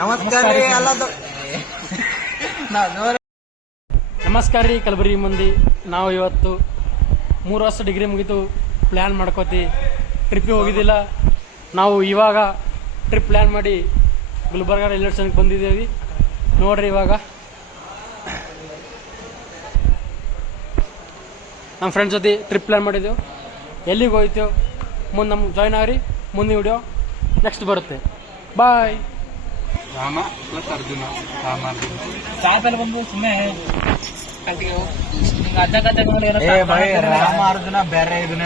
ನಮಸ್ಕಾರ ರೀ ಕಲಬುರಗಿ ಮಂದಿ. ನಾವು ಇವತ್ತು 3 ವರ್ಷ ಡಿಗ್ರಿ ಮುಗಿತು, ಪ್ಲ್ಯಾನ್ ಮಾಡ್ಕೋತಿ ಟ್ರಿಪ್ಪಿಗೆ ಹೋಗಿದ್ದಿಲ್ಲ. ನಾವು ಇವಾಗ ಟ್ರಿಪ್ ಪ್ಲ್ಯಾನ್ ಮಾಡಿ ಗುಲ್ಬರ್ಗ ರೈಲ್ವೆ ಸ್ಟೇಷನ್ಗೆ ಬಂದಿದ್ದೇವೆ. ನೋಡ್ರಿ, ಇವಾಗ ನಮ್ಮ ಫ್ರೆಂಡ್ಸ್ ಜೊತೆ ಟ್ರಿಪ್ ಪ್ಲ್ಯಾನ್ ಮಾಡಿದ್ದೆವು. ಎಲ್ಲಿಗೆ ಹೋಗ್ತೇವೆ ಮುಂದೆ ನಮ್ಗೆ ಜಾಯ್ನ್ ಆಗ್ರಿ. ಮುಂದಿನ ವಿಡಿಯೋ ನೆಕ್ಸ್ಟ್ ಬರುತ್ತೆ. ಬಾಯ್. ರಾಮ ಪ್ಲಸ್ ಅರ್ಜುನ. ಬಂದು ಸುಮ್ಮನೆ ರಾಮ ಅರ್ಜುನ ಬೇರೆ ಇದನ್ನ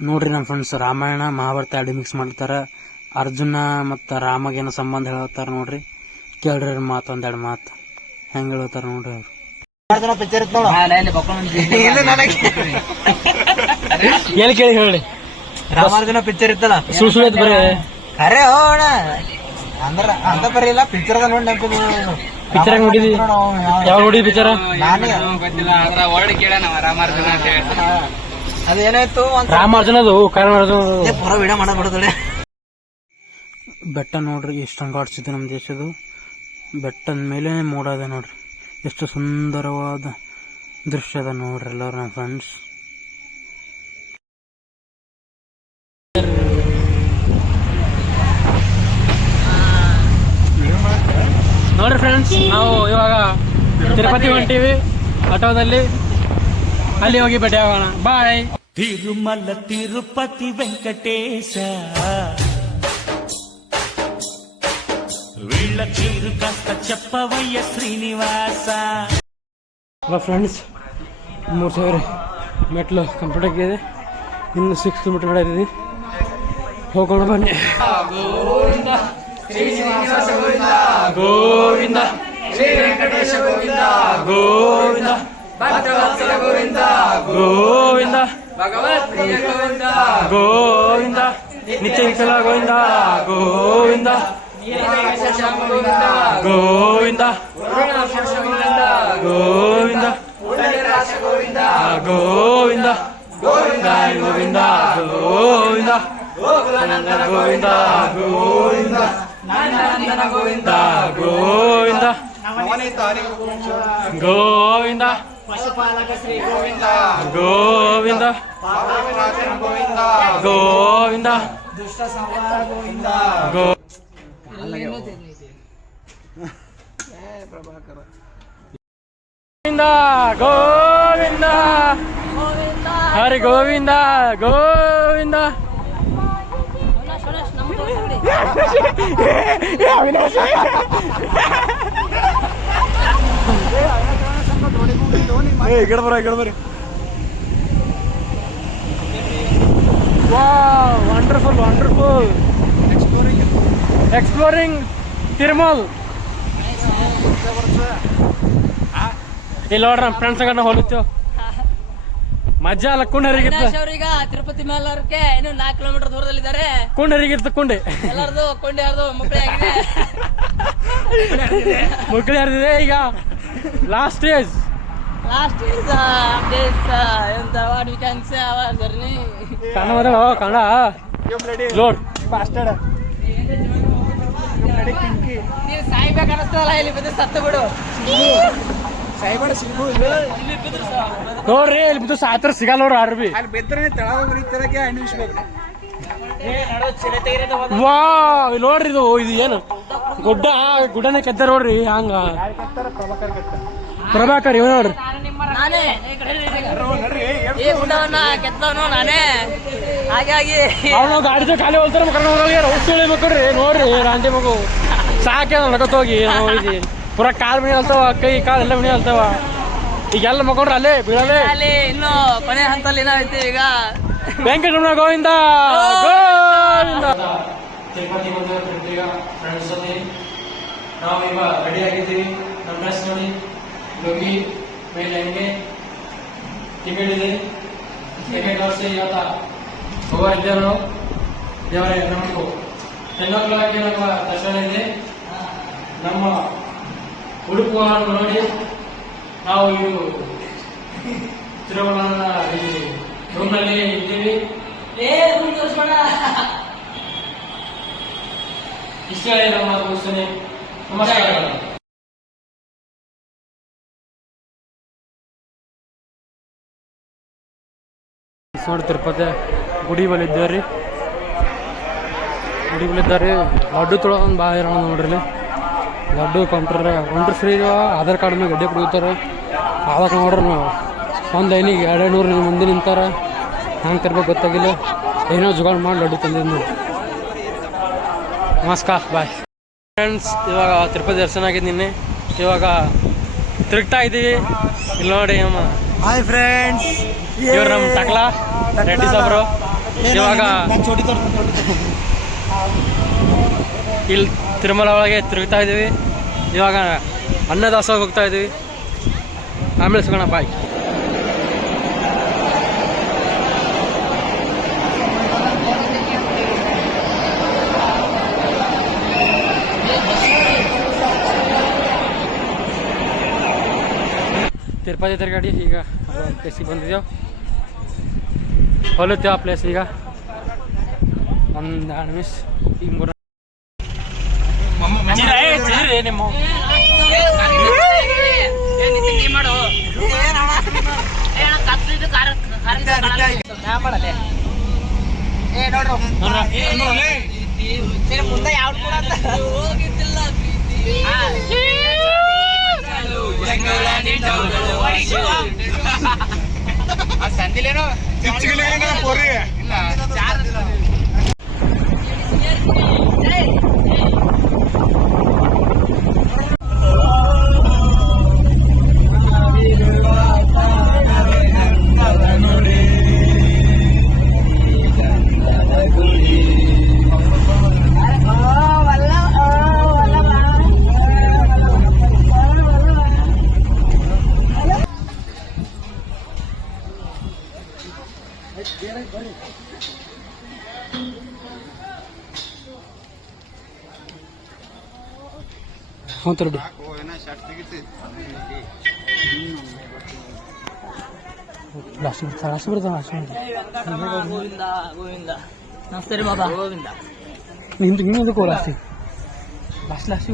ನೋಡ್ರಿ ನಮ್ಮ ಫ್ರೆಂಡ್ಸ್ ರಾಮಾಯಣ ಮಹಾಭಾರತ ಎರಡು ಮಿಕ್ಸ್ ಮಾಡ್ತಾರೆ. ಅರ್ಜುನ ಮತ್ತು ರಾಮಗೇನೋ ಸಂಬಂಧ ಹೇಳ್ತಾರೆ ನೋಡ್ರಿ. ಕೇಳ್ರಿ ಮಾತು, ಒಂದೆರಡು ಮಾತು ಹೆಂಗೆ ಹೇಳ್ತಾರೆ ನೋಡ್ರಿ ಅವ್ರು. ಪಿಕ್ಚರ್ ಎಲ್ಲಿ ಕೇಳಿ ಹೇಳಿ. ರಾಮಾರ್ಜುನ ಪಿಕ್ಚರ್ ಇತ್ತಲ್ಲ, ಸುಳ್ಳು ಸುಳ್ಳು ಬರೀ ಖರೆ ಹೋಣ ಅಂದ್ರ ಅಂತ ಬರೀಲ್ಲ. ಪಿಕ್ಚರ್ ನೋಡಿ ಪಿಕ್ಚರ್ ನೋಡಿದಿ? ಯಾವ ನೋಡಿ ಪಿಕ್ಚರ್? ನಾನೇ ರಾಮಾರ್ಜುನ ಅಂತ ಹೇಳಿ ಅದೇನಾಯ್ತು, ರಾಮಾರ್ಜುನದು ಕಾರಣ ಪೂರ ವಿಡಿಯೋ ಮಾಡಬಿಡೋದಳೆ. ಬೆಟ್ಟ ನೋಡ್ರಿ, ಎಷ್ಟು ಹಂಗಾಡ್ಸಿದೆ ನಮ್ಮ ದೇಶದು. ಬೆಟ್ಟದ ಮೇಲೆ ಮೋಡ ಅದ ನೋಡ್ರಿ, ಎಷ್ಟು ಸುಂದರವಾದ ದೃಶ್ಯ ಅದ ನೋಡ್ರಿ ಎಲ್ಲರೂ ನಮ್ಮ ಫ್ರೆಂಡ್ಸ್. ನೋಡ್ರಿ ಫ್ರೆಂಡ್ಸ್, ನಾವು ಇವಾಗ ತಿರುಪತಿ ಹೊಂಟೀವಿ ಆಟೋದಲ್ಲಿ. ಅಲ್ಲಿ ಹೋಗಿ ಭೇಟಿ ಆಗೋಣ. ಬಾಯ್. ತಿರುಮಲ ತಿರುಪತಿ ವೆಂಕಟೇಶ ವೀಳಚೂರು ಕಷ್ಟ ಚಪ್ಪವಯ್ಯ ಶ್ರೀನಿವಾಸ. ಹಲೋ ಫ್ರೆಂಡ್ಸ್, 3000 ಮೆಟ್ಲು ಕಂಪ್ಲೀಟ್ ಆಗಿದೆ. ಇನ್ನು 6 ಕಿಲೋಮೀಟರ್ ನಡೆದಿದೆ. ಹೋಗೋಣ ಬನ್ನಿ. ಗೋವಿಂದ ಶ್ರೀನಿವಾಸ ಗೋವಿಂದ, ಗೋವಿಂದ ಶ್ರೀ ವೆಂಕಟೇಶ ಗೋವಿಂದ, ಗೋವಿಂದ ಭಕ್ತವತ್ಸಲ ಗೋವಿಂದ, ಗೋವಿಂದ ಭಗವತ್ ಗೋವಿಂದ, ಗೋವಿಂದ ನಿತ್ಯ ವಿಠಲ ಗೋವಿಂದ, ಗೋವಿಂದ ಗೋವಿಂದ, ಗೋವಿಂದ ಗೋವಿಂದ, ಗೋವಿಂದ ಗೋವಿಂದ, ಗೋವಿಂದ ಗೋವಿಂದ, ಗೋವಿಂದ ಗೋವಿಂದ, ಗೋವಿಂದ ನಂದನ ಗೋವಿಂದ, ಗೋವಿಂದ ಗೋವಿಂದ ಪಶುಪಾಲಕ ಶ್ರೀ ಗೋವಿಂದ, ಗೋವಿಂದ ಗೋವಿಂದ, ಗೋವಿಂದ ದುಷ್ಟ ಸಂಹಾರ Govinda, Govinda Govinda Hari Govinda, Govinda wonderful wonderful exploring Tirumal. ಇಲ್ಲಿ ನೋಡ್ರಿ, ನಮ್ಮ ಫ್ರೆಂಡ್ಸ್ ಆಗ ನಾವು ಹೋಗ್ತೇವೆ. ಮಜಾ ಅಲ್ಲ. ಕುಂಡರಿಗಿತ್ತು ತಿರುಪತಿ ಮೇಲಕ್ಕೆ ಇನ್ನು 4 ಕಿಲೋಮೀಟರ್ ದೂರದಲ್ಲಿದ್ದಾರೆ. ಕುಂಡರಿಗಿತ್ತು ಕುಂಡೆ ಎಲ್ಲರದು ಕೊಂಡೆ ಯಾರ್ದು ಮಕ್ಕಳೇ ಆಗಿದೆ. ಮಕ್ಕಳು ಯಾರ್ದಿದೆ ಈಗ. Last stage what we can say our journey. Kannada load ನೀನು ಸಾಯ್ಬೇಕು ಅನಿಸ್ತಲ್ಲ, ಇಲ್ಲಿ ಬಿದ್ದು ಸತ್ತು ಬಿಡು. ನೋಡ್ರಿ, ಇಲ್ಲಿ ಬಿದ್ದು ಸಾತ್ರ ಸಿಗಲ್ಲ ನೋಡ್ರಿ. ಆರ್ಬಿ ಅಲ್ಲಿ ಬಿದ್ದರೆ ತೆಳಗೆ ಅಣಿಸ್ಬೇಕು. ವಾ ನೋಡ್ರಿ, ಇದು ಏನು ಗುಡ್ಡನೇ ಕೆತ್ತ ನೋಡ್ರಿ. ಹಂಗ ಪ್ರಭಾಕರ್ ಇವ ನೋಡ್ರಿ. ನಾನೇ ಈ ಗುಡ್ಡವನ್ನ ಕೆತ್ತವನು ನಾನೇ. ಹಾಗಾಗಿ ಅವ್ನು ಗಾಡಿ ಖಾಲಿ ಹೋಗ್ತಾರೆ, ಕರ್ಕೊಂಡು ಹೋಗಲ್ಲ. ಔಷಧಿ ಮಕ್ಕಳ್ರಿ ನೋಡ್ರಿ, ರಾಂಟಿ ಮಗು ಸಾಕೆ ನಡ್ಕೊತೋಗಿ ಪೂರ ಕಾಲ್ ಮಣಿ ಅಲ್ತಾವ, ಕೈ ಕಾಲು ಎಲ್ಲ ಮಣಿ ಅಲ್ತಾವ. ಈಗೆಲ್ಲ ಮಕ್ಕೊಂಡ್ರೆ ಅಲ್ಲೇ ಬೀಳಲೇ. ಅಲ್ಲಿ ಇನ್ನು ಕೊನೆ ಹಂತಲ್ಲಿ ನಾವಿರ್ತೀವಿ ಈಗ. ವೆಂಕಟರಮಣ ಗೋವಿಂದ, ಗೋವಿಂದ. ತಿರುಪತಿ ಬಂದಿಗ ಫ್ರೆಂಡ್ಸ್ ಜೊತೆ ನಾವು ಇವಾಗ ರೆಡಿ ಆಗಿದ್ದೀವಿ. ನಮ್ಮ ಡ್ರೆಸ್ ನೋಡಿ, ಲುಂಗಿ ಮೇಲೆ ಹೆಂಗೆ ಟಿಕೆಟ್ ಇದೆ. ಟಿಕೆಟ್ ವರ್ಷ ಇವತ್ತ ಹೋಗಿದ್ದೇವೆ ನಾವು. ದೇವರೇ ನಮಗೂ 10 o'clock ನಮ್ಮ ದರ್ಶನ ಇದೆ. ನಮ್ಮ ಉಡುಪುಗಳನ್ನು ನೋಡಿ ನಾವು ಇವು ತಿರುಮಲನ ರೂಮ್ನಲ್ಲಿ ಇದ್ದೀವಿ. ಇಷ್ಟೇ ಹೇಳಿ ನಮ್ಮ ಮುಗಿಸ್ತೀನಿ. ನಮಸ್ಕಾರ. ನೋಡಿ ತಿರುಪತಿ ಗುಡಿ ಬಲಿದ್ದಾರೆ ಲಡ್ಡು ತೊಳೋದು ಭಾಳ ಇರೋಣ ನೋಡ್ರಿ. ಲಡ್ಡು ಕೌಂಟ್ರ್ ಫ್ರೀ ಇದಾವ. ಆಧಾರ್ ಕಾರ್ಡ್ ಮೇಲೆ ಗಡ್ಡೆ ಕುಡಿತಾರೆ. ಆವಾಗ ನೋಡ್ರಿ ನಾವು ಒಂದು ಲೈನಿಗೆ 200 ಮಂದಿ ನಿಂತಾರೆ. ಹ್ಯಾಂಗೆ ತರ್ಬೇಕು ಗೊತ್ತಾಗಿಲ್ಲ. ಏನೋ ಜುಗಾಡ್ ಮಾಡಿ ಲಡ್ಡು ತಂದಿದ್ದು. ನಮಸ್ಕಾರ, ಬಾಯ್ ಫ್ರೆಂಡ್ಸ್. ಇವಾಗ ತಿರುಪತಿ ದರ್ಶನ ಆಗಿದ್ದು ನಿನ್ನೆ. ಇವಾಗ ತಿರುಗ್ತಾ ಇದ್ದೀವಿ. ಇಲ್ಲಿ ನೋಡಿ ಅಮ್ಮ. ಹಾಯ್ ಫ್ರೆಂಡ್ಸ್, ಇವ್ರು ನಮ್ಮ ಟಕ್ಲಾ ರೆಡ್ಡಿ ಸಾಬ್ರು. ಇವಾಗ ಇಲ್ಲಿ ತಿರುಮಲ ಒಳಗೆ ತಿರುಗ್ತಾ ಇದ್ದೀವಿ. ಇವಾಗ ಅನ್ನದಾಸೋಹ ಹೋಗ್ತಾ ಇದ್ದೀವಿ. ಆಮೇಲೆ ಸಿಗೋಣ, ಬಾಯ್. ತಿರುಪತಿ ತಿರುಗಾಡಿ ಈಗ ಪ್ಲೇಸಿಗೆ ಬಂದಿದ್ದೇವೆ. ಹೊಲುತ್ತೇವೆ ಆ ಪ್ಲೇಸ್ ಈಗ ಒಂದು 2 ನಿಮಿಷ. ಈಗ 3 ನಿಮ್ಮ ಮುಂದೆ ಯಾವ ಸಂದಿಲೇನೋ ಇಲ್ಲ. ಹೊಂತರಡಿ ಲಾಸ್ಟ್ ಬರ್ತಾನೆ. ಗೋವಿಂದ ಗೋವಿಂದ ನಮಸ್ತೆ ರೀ ಬಾಬಾ. ಗೋವಿಂದ ನಿಂದು ಇನ್ನೊಂದು ಕೋ ಲಾಸ್ಟ್ ಲಾಸ್ಟ್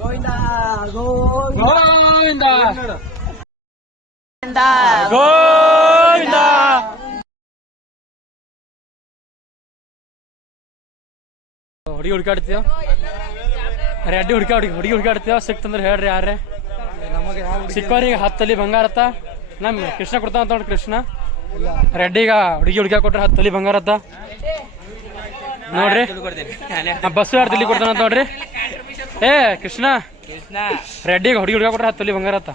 ಗೋವಿಂದ ಗೋವಿಂದ ಗೋವಿಂದ. ಹುಡುಗಿ ಹುಡುಕಾಡ್ತೀವ ರೆಡ್ಡಿ ಹುಡುಗಿ ಹುಡುಕಾಡ್ತೀವ. ಸಿಕ್ತಂದ್ರೆ ಹೇಳ್ರಿ ಯಾರೇ ಸಿಕ್ಕವ್ರಿಗೆ 10 ತೊಲಿ ಬಂಗಾರತ್ತ. ನಮ್ಮ ಕೃಷ್ಣ ಕೊಡ್ತಾನ ಅಂತ ನೋಡಿ. ಕೃಷ್ಣ ರೆಡ್ಡಿಗ ಹುಡುಗಿ ಹುಡುಗಿ ಕೊಟ್ರೆ 10 ತೊಲಿ ಬಂಗಾರತ್ತ ನೋಡ್ರಿ. ಬಸ್ಸು 2 ತೊಲಿ ಕೊಡ್ತಾನ ಅಂತ ನೋಡ್ರಿ. ಏ ಕೃಷ್ಣ ರೆಡ್ಡಿಗೆ ಹುಡುಗಿ ಹುಡುಗ ಕೊಟ್ರೆ 10 ತೊಲಿ ಬಂಗಾರತ್ತ.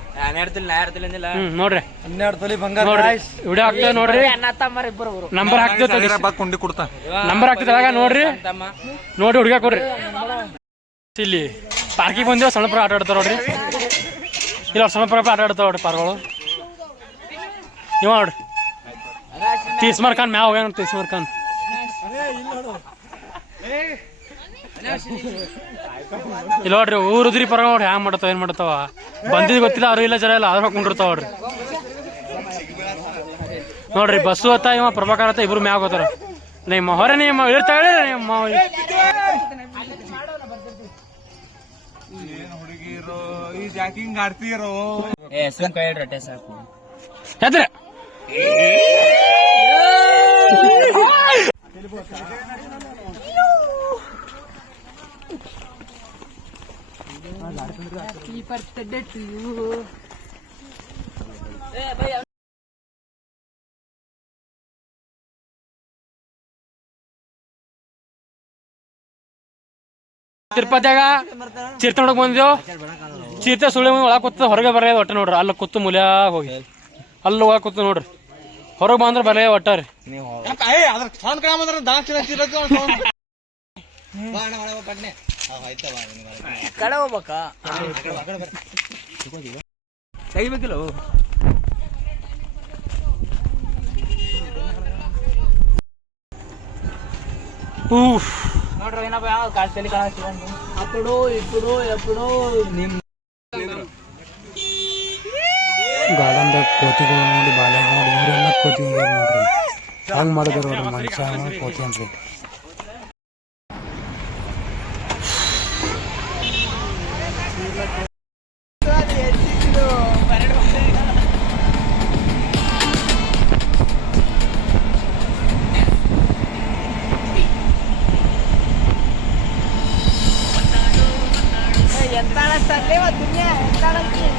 ನೋಡ್ರಿ 12 ತೊಲಿ ಬಂಗಾರ ವಿಡಿಯೋ ಹಾಕ್ತೇವೆ ನೋಡ್ರಿ. ನಂಬರ್ ಹಾಕ್ತೇವೆ. ನಂಬರ್ ಹಾಕ್ತಿದ್ದಾಗ ನೋಡ್ರಿ. ನೋಡಿ ಹುಡುಗ ಕೊಡ್ರಿ. ಇಲ್ಲಿ ಪಾರ್ಕಿಗೆ ಬಂದೇವ. ಸಣ್ಣ ಪುರ ಆಟ ಆಡ್ತಾರ ನೋಡ್ರಿ. ಇಲ್ಲ ಸಣ್ಣ ಪುರ ಆಟ ಆಡ್ತಾವ ನೋಡ್ರಿ ಪಾರ್ಗಳು. ಇವ ನೋಡ್ರಿ ತೀಸ್ಮಾರ್ ಖಾನ್ ಮ್ಯಾವ ಹೋಗ್ಯಾನ. ತೀಸ್ಮಾರ್ ಖಾನ್ ಇಲ್ಲ ನೋಡ್ರಿ. ಊರುದ್ರಿ ಪರ ನೋಡ್ರಿ ಹ್ಯಾಂಗ ಮಾಡ್ತಾವ ಏನ್ ಮಾಡ್ತಾವ. ಬಂದಿದ್ ಗೊತ್ತಿಲ್ಲ, ಅವ್ರು ಇಲ್ಲ ಜನ ಇಲ್ಲ ಅದ್ರ ಹಾಕೊಂಡಿರ್ತಾವ ನೋಡ್ರಿ. ನೋಡ್ರಿ ಬಸ್ಸು ಅತ್ತ ಇವ ಪ್ರಭಾಕರ್ ಅತ್ತ ಇಬ್ರು ಮ್ಯಾಗ ಹೋತಾರ. ನಿಮ್ಮ ಹೊರ ನಿಮ್ಮ ಇರ್ತಾಳೆ ನಿಮ್ಮ ಹೆದ್ರೆ Happy birthday to you. ತಿರುಪತಿಯಾಗ ಚಿರ್ತೆ ನೋಡಕ್ ಬಂದಿದ್ದೇವು. ಚಿರ್ತೆ ಸುಳ್ಳಿ ಒಳಗೆ ಕೂತ ಹೊರಗೆ ಬರಲ್ಲ ಒಟ್ಟ ನೋಡ್ರಿ. ಅಲ್ಲಿ ಕೂತು ಮುಲ್ಯಾಗ ಹೋಗಿ ಅಲ್ಲಿ ಒಳಗೆ ಕೂತು ನೋಡ್ರಿ. ಹೊರಗೆ ಬಂದ್ರೆ ಬರಲ್ಲ ಒಟ್ಟ ರೀ. ಕಡೆ ಹೋಗ್ಬೇಕಾ ತೆಗಿಬೇಕಿಲ್ಲ. ನೋಡ್ರಿ ಏನಪ್ಪ ಯಾವ ಕಾಡ್ತಲ್ಲಿ ಕಾಣಿಸ್ತೀವಿ ಅప్పుడు ఇప్పుడు ಎప్పుడు ನಿಮ್ಮ ಗಾರ್ಡನ್ದಾಗ ಕೋತಿಗಳು ನೋಡಿ ಬಾಲ್ಯಾಗ ನೋಡಿ ಇವರೆಲ್ಲ ಕೋತಿ ನೋಡ್ರಿ. ಹಂಗೆ ಮಾಡಿದ್ರು ನೋಡ್ರಿ ಮನುಷ್ಯ ಕೋತಿ ಅಂತ. lewat dunia sekarang sih.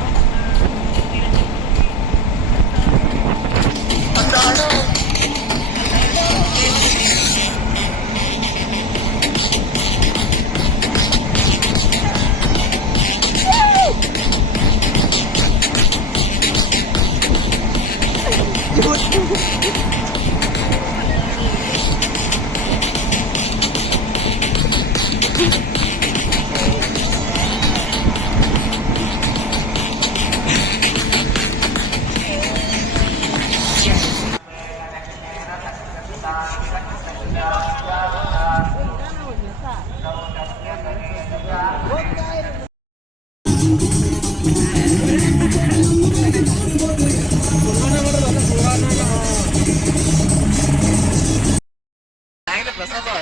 Nah, itu plus apa?